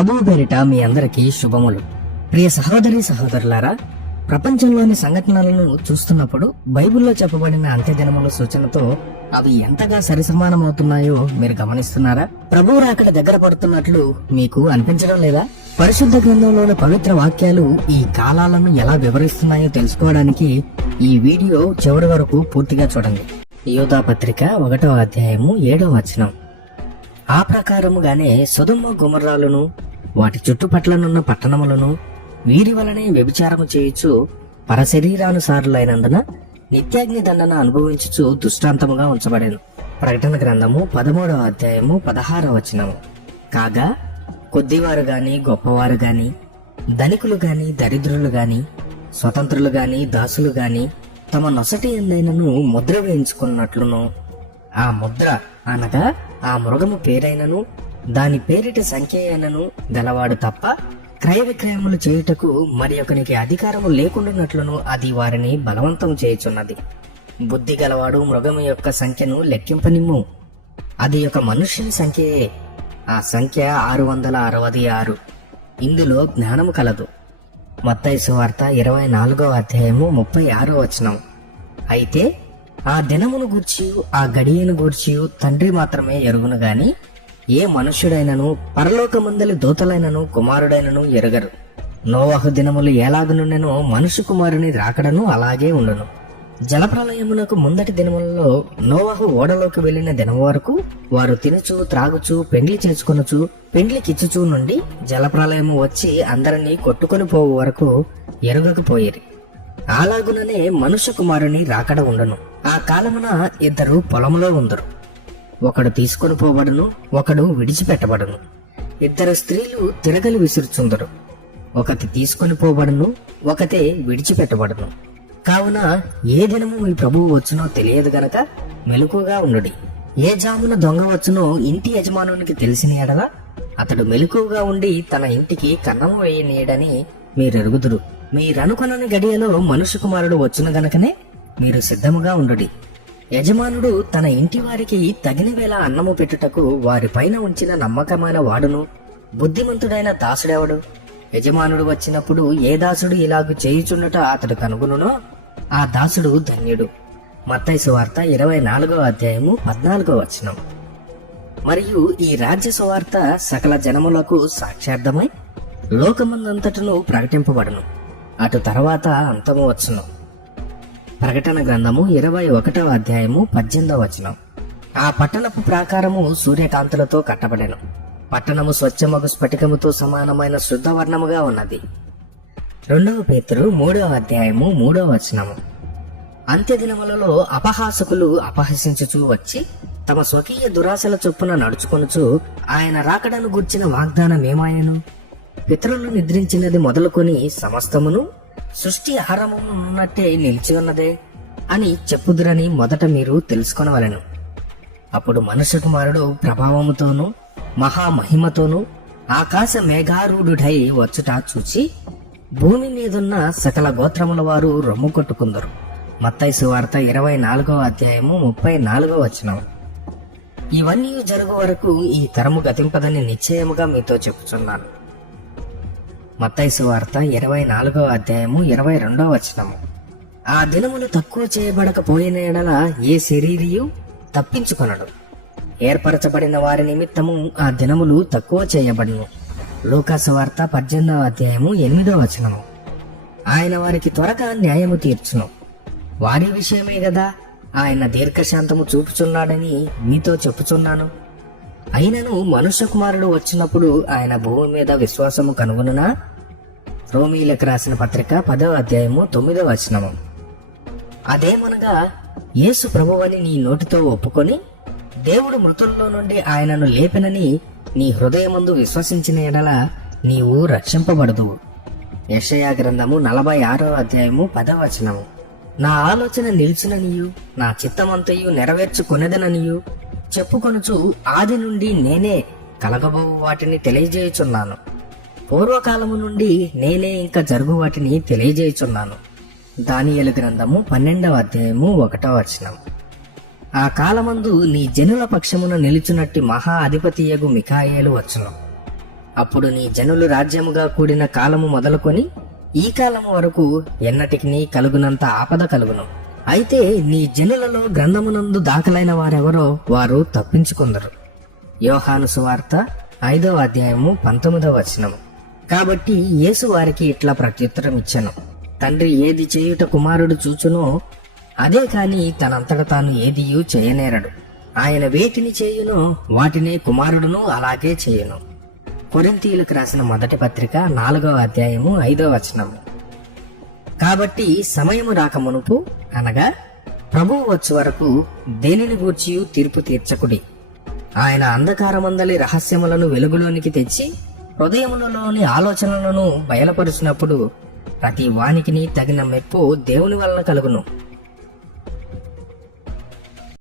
ప్రభువు పేరిట మీ అందరికీ శుభములు. ప్రియ సహోదరి సహోదరులారా, ప్రపంచంలోని సంఘటనలను చూస్తున్నప్పుడు బైబిల్లో చెప్పబడిన అంత్యదినముల సూచనతో అవి ఎంతగా సరిసమానమవుతున్నాయో మీరు గమనిస్తున్నారా? ప్రభువు రాకడ దగ్గర పడుతున్నట్లు మీకు అనిపించడం లేదా? పరిశుద్ధ గ్రంథంలోని పవిత్ర వాక్యాలు ఈ కాలాలను ఎలా వివరిస్తున్నాయో తెలుసుకోవడానికి ఈ వీడియో చివరి వరకు పూర్తిగా చూడండి. యోధా పత్రిక 1వ అధ్యాయము 7వ వచనం. ఆ ప్రకారముగానే సొదొమ గొమొర్రాలను వాటి చుట్టుపట్లనున్న పట్టణములను వీరి వలనే వ్యభిచారము చేయుచు పరశరీరానుసారులైనందున నిత్యాగ్ని దండన అనుభవించుచు దృష్టాంతముగా ఉంచబడెను. ప్రకటన గ్రంథము 13వ అధ్యాయము 16వ వచనము. కాగా కొద్దివారు గాని గొప్పవారు గాని, ధనికులు గాని దరిద్రులు గాని, స్వతంత్రులు గాని దాసులు గాని తమ నొసటి ఎందైనను ముద్ర వేయించుకున్నట్లును, ఆ ముద్ర అనగా ఆ మృగము పేరైనను దాని పేరిట సంఖ్య అయినను గలవాడు తప్ప క్రయ విక్రయములు చేయుటకు మరి ఒకనికి అధికారము లేకుండానట్లును అది వారిని బలవంతం చేయుచున్నది. బుద్ధి గలవాడు మృగము యొక్క సంఖ్యను లెక్కింపనిమ్ము, అది ఒక మనుష్యుని సంఖ్యయే, ఆ సంఖ్య 666. ఇందులో జ్ఞానము కలదు. మత్తయి సువార్త 24వ అధ్యాయము 36వ వచనం. అయితే ఆ దినమును గూర్చియు ఆ గడియను గూర్చియు తండ్రి మాత్రమే ఎరుగును గాని ఏ మనుష్యుడైనను పరలోకమందలి దూతలైనను కుమారుడైనను ఎరగరు. నోవహు దినములు ఎలాగనుండెనో మనుష్య కుమారుని రాకడను అలాగే ఉండును. జలప్రలయమునకు ముందటి దినములలో నోవహు ఓడలోకి వెళ్లిన దినము వరకు వారు తినుచు త్రాగుచు పెండ్లి చేసుకొనుచు పెండ్లికిచ్చుచూ నుండి జలప్రలయము వచ్చి అందరినీ కొట్టుకొని పోవు వరకు ఎరుగకపోయేరి. అలాగుననే మనుష్య కుమారుని రాకడ ఉండను. ఆ కాలమున ఇద్దరు పొలములో ఉందరు, ఒకడు తీసుకొని పోబడును, ఒకడు విడిచిపెట్టబడును. ఇద్దరు స్త్రీలు తిరగలి విసురుచుందరు, ఒకటి తీసుకొని పోబడును, ఒకతే విడిచిపెట్టబడును. కావున ఏ దినము మీ ప్రభువు వచ్చునో తెలియదు గనక మెలకుగా ఉండుడి. ఏ జామున దొంగ వచ్చునో ఇంటి యజమానునికి తెలిసిన ఎడల అతడు మెలకుగా ఉండి తన ఇంటికి కన్నము వేయనీయడని మీరెరుగుదురు. మీరనుకొనని గడియలో మనుష్య కుమారుడు వచ్చును గనకనే మీరు సిద్ధముగా ఉండుడి. యజమానుడు తన ఇంటి వారికి తగిన వేళ అన్నము పెట్టుటకు వారి పైన ఉంచిన నమ్మకమైన వాడును బుద్ధిమంతుడైన దాసుడెవడు? యజమానుడు వచ్చినప్పుడు ఏ దాసుడు ఇలాగు చేయుచున్నట అతడు కనుగొనునో ఆ దాసుడు ధన్యుడు. మత్తయి సువార్త 24వ అధ్యాయము 14వ వచనం. మరియు ఈ రాజ్య సువార్త సకల జనములకు సాక్ష్యార్థమై లోకమందంతటను ప్రకటింపబడును. అటు తర్వాత అంతము వచ్చును. ప్రకటన గ్రంథము 21వ అధ్యాయము 18వ వచనం. ఆ పట్టణపు ప్రాకారము సూర్యకాంతులతో కట్టబడెను. పట్టణము స్వచ్ఛమగు స్ఫటికముతో సమానమైన శుద్ధవర్ణముగా ఉన్నది. 2వ పేతురు 3వ అధ్యాయము 3వ వచనము. అంత్యదినములలో అపహాసకులు అపహసించుచూ వచ్చి తమ స్వకీయ దురాశల చొప్పున నడుచుకొనుచు ఆయన రాకడను గూర్చిన వాగ్దానమేమాయను? పితరులు నిద్రించినది మొదలుకొని సమస్తమును సృష్టి ఆరంభమున్నట్టే నిలిచి ఉన్నదే అని చెప్పుదురని మొదట మీరు తెలుసుకొనవలెను. అప్పుడు మనుష్య కుమారుడు ప్రభావముతోనూ మహామహిమతోనూ ఆకాశ మేఘారూఢుడై వచ్చుట చూచి భూమి మీదున్న సకల గోత్రముల వారు రొమ్ము కొట్టుకుందరు. మత్తయి సువార్త 24వ అధ్యాయము 34వ వచనం. ఇవన్నీ జరుగు వరకు ఈ తరము గతింపదని నిశ్చయముగా మీతో చెప్పుచున్నాను. మత్తయి సువార్త 24వ అధ్యాయము 22వ వచనము. ఆ దినములు తక్కువ చేయబడకపోయిన ఎడల ఏ శరీరియు తప్పించుకొనడు. ఏర్పరచబడిన వారి నిమిత్తము ఆ దినములు తక్కువ చేయబడును. లూకా సువార్త 18వ అధ్యాయము 8వ వచనము. ఆయన వారికి త్వరగా న్యాయము తీర్చును. వారి విషయమే గదా ఆయన దీర్ఘశాంతము చూపుచున్నాడని మీతో చెప్పుచున్నాను. అయినను మనుష్య కుమారుడు వచ్చినప్పుడు ఆయన భూమి మీద విశ్వాసము కనుగొనునా? రోమీలకు రాసిన పత్రిక 10వ అధ్యాయము 9వ వచనము. అదేమనగా యేసు ప్రభువని నీ నోటితో ఒప్పుకొని దేవుడు మృతుల్లో నుండి ఆయనను లేపెనని నీ హృదయమందు విశ్వసించిన ఎడల నీవు రక్షింపబడదువు. యెషయా గ్రంథము 46వ అధ్యాయము 10వ వచనము. నా ఆలోచన నిలిచిననియు నా చిత్తమంతయు నెరవేర్చుకొనెదననియు చెప్పుకొనుచు ఆది నుండి నేనే కలగబో వాటిని తెలియజేయుచున్నాను. పూర్వకాలము నుండి నేనే ఇంకా జరుగు వాటిని తెలియజేయుచున్నాను. దానియేలు గ్రంథము 12వ అధ్యాయము 1వ వచనం. ఆ కాలమందు నీ జనుల పక్షమున నిలుచునట్టి మహా అధిపతియగు మిఖాయేలు వచ్చును. అప్పుడు నీ జనులు రాజ్యముగా కూడిన కాలము మొదలుకొని ఈ కాలము వరకు ఎన్నటికి కలుగునంత ఆపద కలుగును. అయితే నీ జనులలో గ్రంథమునందు దాఖలైన వారెవరో వారు తప్పించుకుందరు. యోహాను సువార్త 5వ అధ్యాయము 19వ వచనము. కాబట్టి యేసు వారికి ఇట్లా ప్రత్యుత్తరం ఇచ్చెను, తండ్రి ఏది చేయుట కుమారుడు చూచునో అదే కాని తనంతట తాను ఏదియూ చేయనేరడు. ఆయన వేటిని చేయునో వాటినే కుమారుడును అలాగే చేయును. కొరింథీయులకు రాసిన మొదటి పత్రిక 4వ అధ్యాయము 5వ వచనము. కాబట్టి సమయము రాక మునుపు అనగా ప్రభువు వచ్చు వరకు దేనిని గూర్చి తీర్పు తీర్చకుడి. ఆయన అంధకారమందలి రహస్యములను వెలుగులోనికి తెచ్చి హృదయములలోని ఆలోచనలను బయలుపరిచినప్పుడు ప్రతి వానికిని తగిన మెప్పు దేవుని వలన కలుగును.